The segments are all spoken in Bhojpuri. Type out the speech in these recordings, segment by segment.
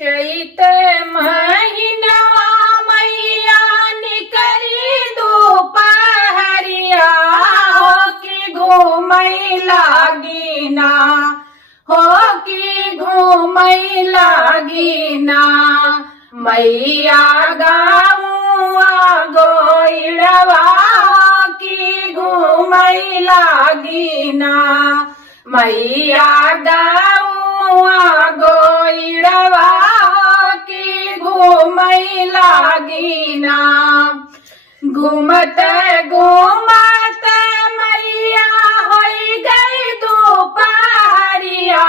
चैत महीना मैया निकरी दोपहरिया हो कि घूमई लागी ना, हो कि घूमई लागी ना। मैया गाँवा गोइड़वा कि घूमई लागी ना। मैया गाँवा गोइड़वा कि घूमई लागी ना। घूमत घूमत मैया होई गई दोपहरिया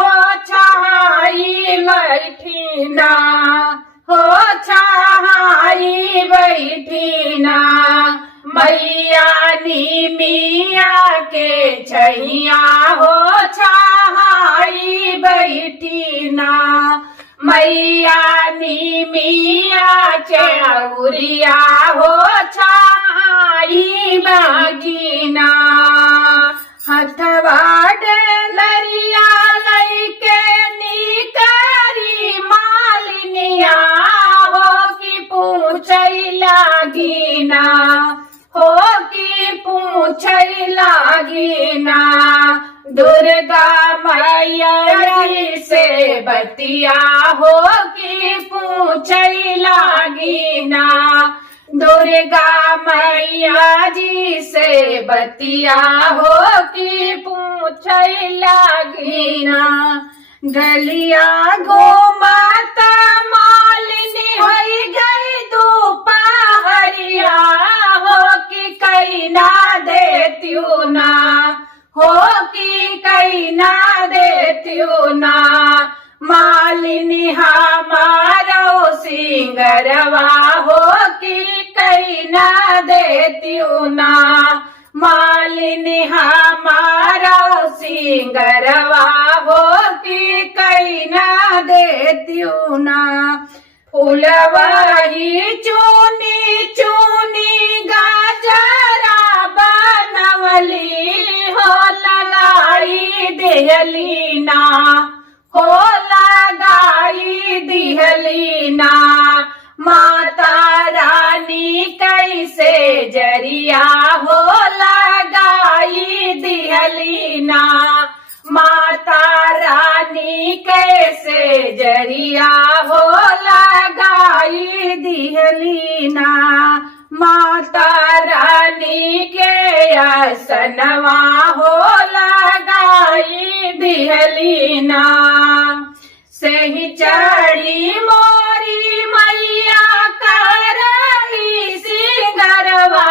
हो छाई बैठी ना, हो छाई बैठी ना। मैया निमिया के छैया हो छाई बैठी ना। मैया निमिया चौरिया हो छाई बागीना। हथवा डलरिया लैके निकरी मालिनिया हो कि पूछई लागिना, हो कि पूछई लागिना। दुर्गा मैया से बतिया हो कि पूछई लागिना। दुर्गा मैया जी से बतिया हो कि पूछई लागिना। गलिया घूमत मालिनी होई गई दोपहरिया हो कि कई ना देतियू ना, हो कि कई ना देतियू ना। मालिनी हमारो सिंगरवा हो कि कई ना देतियू ना। मालिनी हमारो सिंगरवा हो कि कई ना देतियू ना। फूलवाही चूनी चूनी गाजरा बनवली हो लगाई देहली ना, हो लगाई दिहली ना। माता रानी कैसे जरिया हो लगाई दिहली ना। माता रानी कैसे जरिया हो लगाई दिहली ना। माता रानी के आसनवा हो लगाई दिहली ना। सही चढ़ी मोरी मैया करही सिंगरवा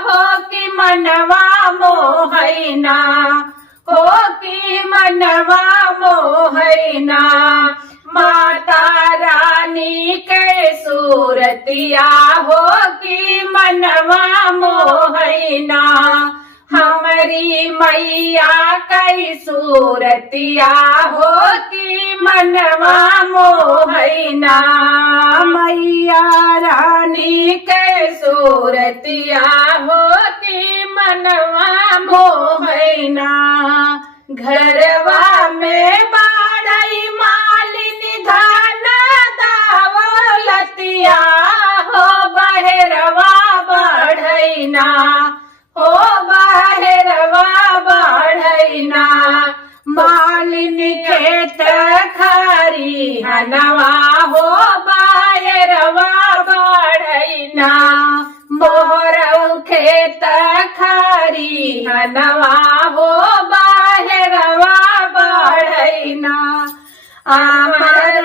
हो कि मनवा मोहैना, हो कि मनवा मोहैना। माता रानी के सूरतिया हो कि मनवा मोहैना। हमारी मैया कई सूरतिया हो कि मनवा मोहैना। मैया रानी के सूरतिया हो कि मनवा मोहैना। घरवा में बाड़ई मालिनी धन दौलतिया हो बहरवा बढ़ैना, हो बहरवा बढ़ैना। मालिनी खेत खरी हनवा हो बहरवा बढ़ैना। मोहरऊ खेत खरी हनवा हो बहरवा बढ़ैना। अमर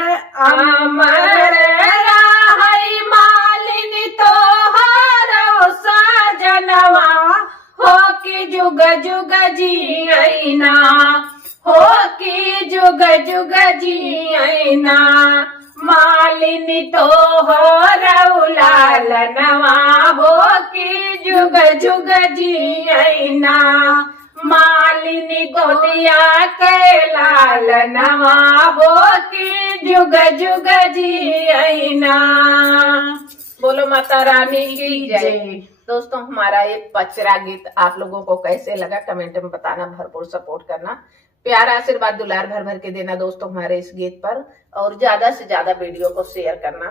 अमर रहई मालिनी तोहरो सजनवा हो कि जुग जुग जियैना, हो कि जुग जुग जियैना। मालिनी तोहरो लालनवा हो कि जुग जुग जियैना। मालिनी गोदिया के लालनवा हो कि जुग जुग जियैना। बोलो माता रानी की जय। दोस्तों, हमारा ये पचरा गीत आप लोगों को कैसे लगा कमेंट में बताना, भरपूर सपोर्ट करना। प्यार आशीर्वाद दुलार भर भर के देना दोस्तों हमारे इस गीत पर, और ज्यादा से ज्यादा वीडियो को शेयर करना।